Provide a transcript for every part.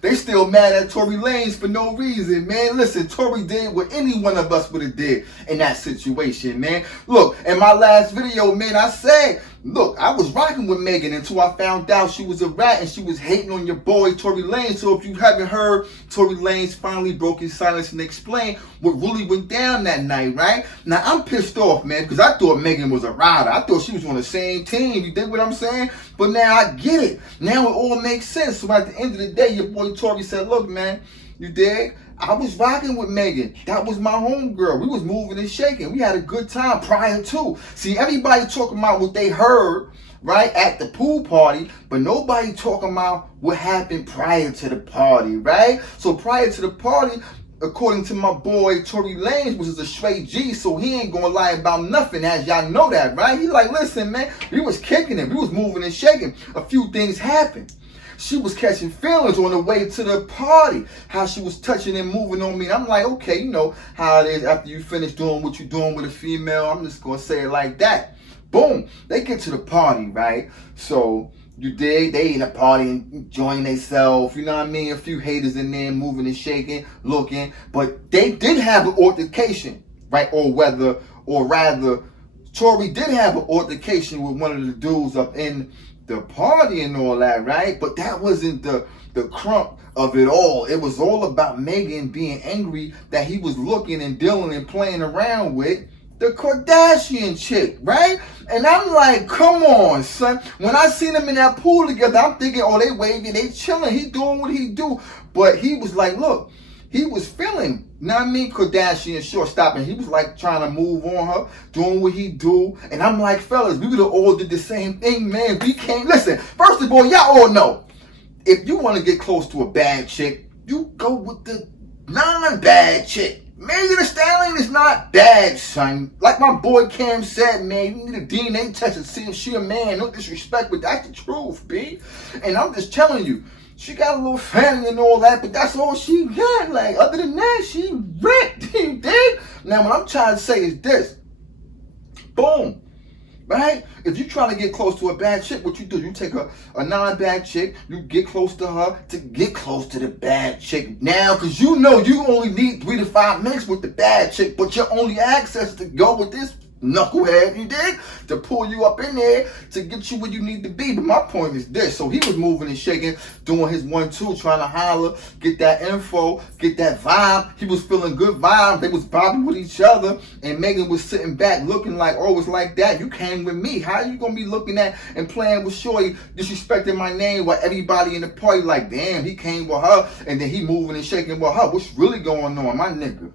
They still mad at Tory Lanez for no reason, man. Listen, Tory did what any one of us would have did in that situation, man. Look, in my last video, man, I said, look, I was rocking with Megan until I found out she was a rat and she was hating on your boy Tory Lanez. So if you haven't heard, Tory Lanez finally broke his silence and explained what really went down that night, right? Now, I'm pissed off, man, because I thought Megan was a rider. I thought she was on the same team. You dig what I'm saying? But now I get it. Now it all makes sense. So at the end of the day, your boy Tory said, look, man, you dig? I was rocking with Megan. That was my homegirl. We was moving and shaking. We had a good time prior to. See, everybody talking about what they heard, right, at the pool party, but nobody talking about what happened prior to the party, right? So prior to the party, according to my boy Tory Lanez, which is a straight G, so he ain't gonna lie about nothing, as y'all know that, right? He like, listen, man, we was kicking it. We was moving and shaking. A few things happened. She was catching feelings on the way to the party. How she was touching and moving on me. And I'm like, okay, you know how it is after you finish doing what you're doing with a female. I'm just going to say it like that. Boom. They get to the party, right? So, you dig? They in the party and enjoying themselves. You know what I mean? A few haters in there moving and shaking, looking. But they did have an altercation, right? Or rather, Tory did have an altercation with one of the dudes up in the party and all that, right? But that wasn't the crump of it all. It was all about Megan being angry that he was looking and dealing and playing around with the Kardashian chick, right? And I'm like, come on, son. When I seen them in that pool together, I'm thinking, oh, they waving, they chilling, he doing what he do. But he was like, look, he was feeling, you know what I mean, Kardashian shortstop, and he was like trying to move on her, doing what he do. And I'm like, fellas, we would have all did the same thing, man. We can't, listen, first of all, y'all all know, if you want to get close to a bad chick, you go with the non-bad chick. Megan Thee Stallion is not bad, son. Like my boy Cam said, man, you need a DNA test to see if she a man. No disrespect, but that's the truth, B. And I'm just telling you, she got a little family and all that, but that's all she got. Like, other than that, she ripped. You dig? Now, what I'm trying to say is this. Boom. Right? If you're trying to get close to a bad chick, what you do, you take a non-bad chick, you get close to her to get close to the bad chick. Now, because you know you only need 3 to 5 minutes with the bad chick, but your only access to go with this knucklehead, you dig? To pull you up in there to get you where you need to be. But my point is this. So he was moving and shaking, doing his 1-2, trying to holler, get that info, get that vibe. He was feeling good vibes. They was vibing with each other. And Megan was sitting back looking like, oh, it's like that. You came with me. How you going to be looking at and playing with Shorty, disrespecting my name while everybody in the party like, damn, he came with her. And then he moving and shaking with her. What's really going on, my nigga?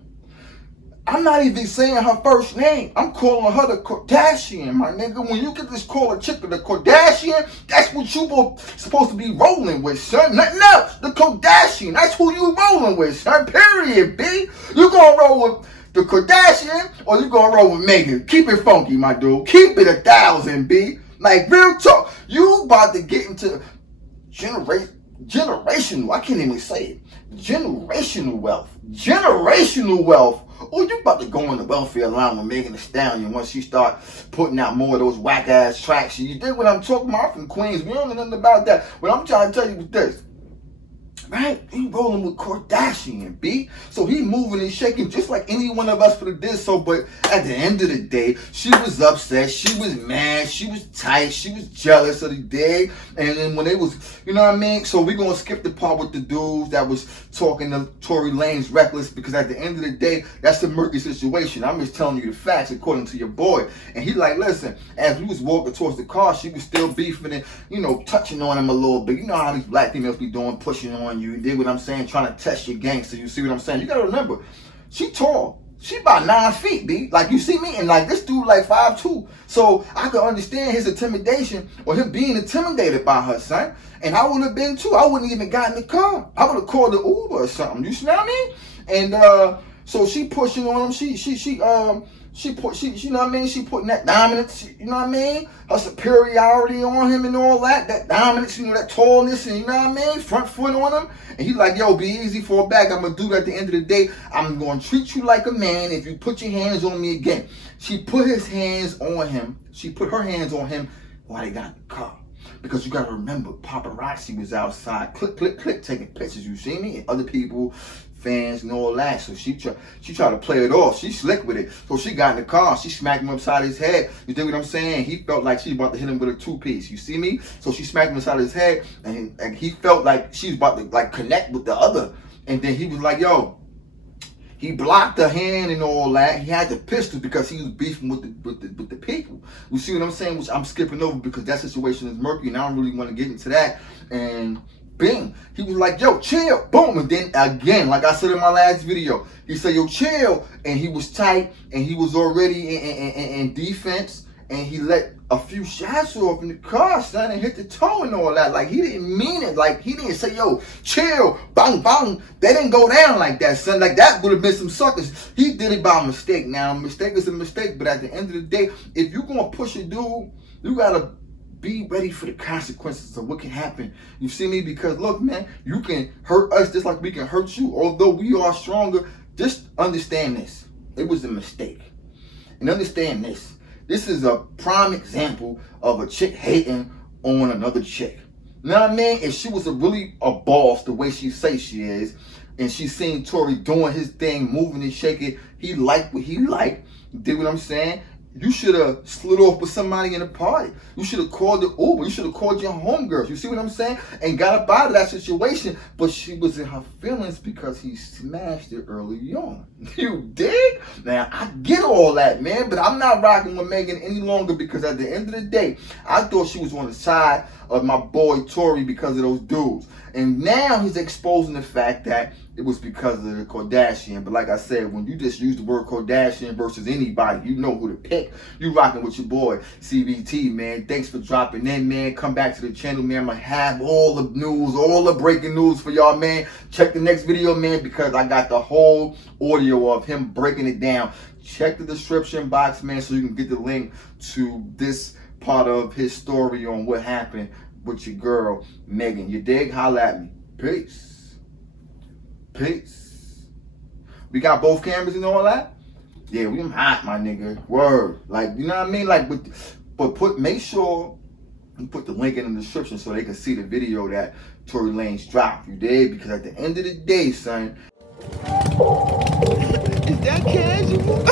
I'm not even saying her first name. I'm calling her the Kardashian, my nigga. When you get this call a chick the Kardashian, that's what you supposed to be rolling with, son. Nothing else. The Kardashian. That's who you rolling with, son. Period, B. You gonna roll with the Kardashian or you gonna roll with Megan? Keep it funky, my dude. Keep it 1,000, B. Like, real talk. You about to get into generational, I can't even say it. Generational wealth. Generational wealth. Oh, you about to go on the welfare line with Megan Thee Stallion once she start putting out more of those whack ass tracks. You dig what I'm talking about? I'm from Queens. We don't know nothing about that. What I'm trying to tell you is this. Right? He rolling with Kardashian, B. So he moving and shaking just like any one of us would have did so. But at the end of the day, she was upset. She was mad. She was tight. She was jealous of the day. And then when they was, you know what I mean? So we're going to skip the part with the dudes that was talking to Tory Lanez reckless, because at the end of the day, that's a murky situation. I'm just telling you the facts according to your boy. And he like, listen, as we was walking towards the car, she was still beefing and, you know, touching on him a little bit. You know how these black females be doing, pushing on you. You dig what I'm saying? Trying to test your gangster. You see what I'm saying? You got to remember, she tall. She about 9 feet, B. Like, you see me? And like, this dude like 5'2". So I could understand his intimidation or him being intimidated by her, son. And I would have been too. I wouldn't even got in the car. I would have called the Uber or something. You see what I mean? And so she pushing on him. She you know what I mean? She putting that dominance, you know what I mean? Her superiority on him and all that. That dominance, you know, that tallness, and you know what I mean? Front foot on him. And he like, yo, be easy for a back. I'm going to do that at the end of the day. I'm going to treat you like a man if you put your hands on me again. She put his hands on him. She put her hands on him while they got in the car. Because you gotta remember, paparazzi was outside, click, click, click, taking pictures, you see me? And other people, fans and all that. So she tried to play it off. She slick with it. So she got in the car, she smacked him upside his head. You dig what I'm saying? He felt like she was about to hit him with a 2-piece. You see me? So she smacked him upside his head, and he felt like she was about to like connect with the other. And then he was like, yo, he blocked her hand and all that. He had the pistol because he was beefing with the people. You see what I'm saying? Which I'm skipping over because that situation is murky and I don't really want to get into that. And bing, he was like, yo, chill, boom. And then again, like I said in my last video, he said, yo, chill. And he was tight and he was already in defense. And he let a few shots off in the car, son, and hit the toe and all that. Like, he didn't mean it. Like, he didn't say, yo, chill, bang, bang. They didn't go down like that, son. Like, that would have been some suckers. He did it by mistake. Now, a mistake is a mistake, but at the end of the day, if you're going to push a dude, you got to be ready for the consequences of what can happen. You see me? Because, look, man, you can hurt us just like we can hurt you. Although we are stronger, just understand this. It was a mistake. And understand this. This is a prime example of a chick hating on another chick. You know what I mean? If she was really a boss the way she say she is, and she seen Tory doing his thing, moving and shaking, he liked what he liked. You dig what I'm saying? You should have slid off with somebody in the party. You should have called the Uber. You should have called your homegirls. You see what I'm saying? And got up out of that situation. But she was in her feelings because he smashed it early on. You dig? Now, I get all that, man. But I'm not rocking with Megan any longer because at the end of the day, I thought she was on the side of my boy Tory because of those dudes. And now he's exposing the fact that it was because of the Kardashian. But like I said, when you just use the word Kardashian versus anybody, you know who to pick. You rocking with your boy, CBT, man. Thanks for dropping in, man. Come back to the channel, man. I'm going to have all the news, all the breaking news for y'all, man. Check the next video, man, because I got the whole audio of him breaking it down. Check the description box, man, so you can get the link to this part of his story on what happened with your girl, Megan. You dig? Holla at me. Peace. Peace. We got both cameras and all that? Yeah, we hot, my nigga. Word. Like, you know what I mean? Like, but make sure you put the link in the description so they can see the video that Tory Lanez dropped. You dig? Because at the end of the day, son. Is that casual?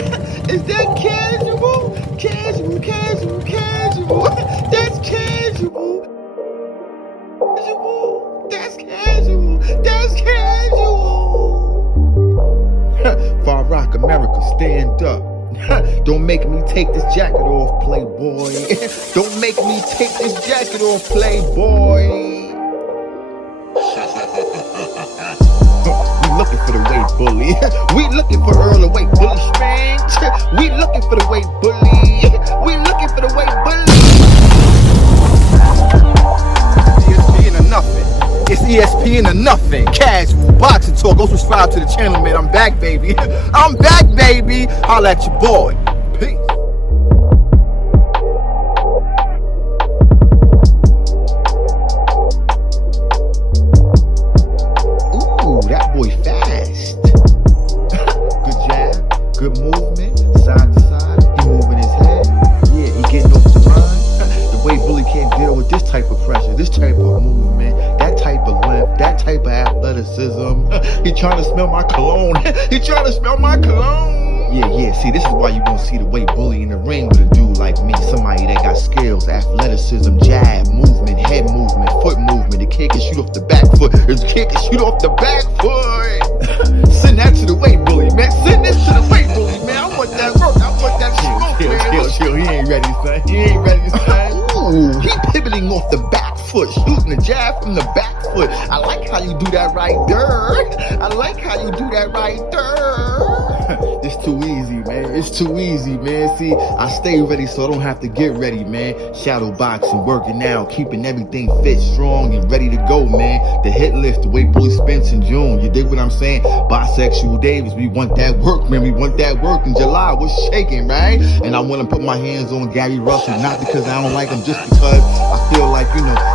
Is that casual? Casual, casual, casual. That's casual. Casual. That's casual. That's casual. Far Rock America, stand up. Don't make me take this jacket off, playboy. Don't make me take this jacket off, playboy. We looking for the weight bully. We looking for Earl the weight bully strength. We looking for the weight bully. We looking for the weight bully. ESPN or nothing. It's ESPN or nothing. Casual boxing talk. Go subscribe to the channel, man. I'm back, baby. I'm back, baby. Holla at your boy. Peace. Good movement, side to side. He moving his head. Yeah, he getting off the line. The weight bully can't deal with this type of pressure, this type of movement, that type of length, that type of athleticism. He trying to smell my cologne. He trying to smell my cologne. Yeah. See, this is why you won't see the weight bully in the ring with a dude like me. Somebody that got skills, athleticism, jab, movement, head movement, foot movement. The kid can shoot off the back foot. The kid can shoot off the back foot. Send that to the weight bully, man. Send this to the weight bully, man. I want that work. I want that smoke, chill. He ain't ready, son. He ain't ready, son. Ooh, he pivoting off the back foot, shooting the jab from the back foot. I like how you do that right there. I like how you do that right there. It's too easy, man. It's too easy, man. See, I stay ready so I don't have to get ready, man. Shadow boxing, working out, keeping everything fit, strong, and ready to go, man. The hit lift, the weight bully Spence in June. You dig what I'm saying? Bisexual Davis, we want that work, man. We want that work in July. We're shaking, right? And I want to put my hands on Gary Russell, not because I don't like him, just because I feel like,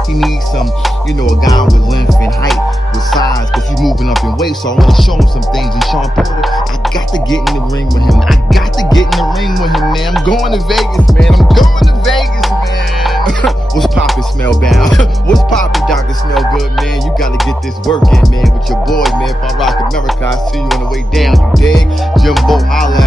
he needs some, a guy with length and height, with size, because he's moving up in weight. So I want to show him some things. And Sean Porter, I got to get in the ring with him. I got to get in the ring with him, man. I'm going to Vegas, man. I'm going to Vegas, man. What's poppin', Smellbound? What's poppin', Dr. Smellgood, man? You gotta get this work in, man, with your boy, man. If I rock America, I see you on the way down, you dig? Jimbo, holla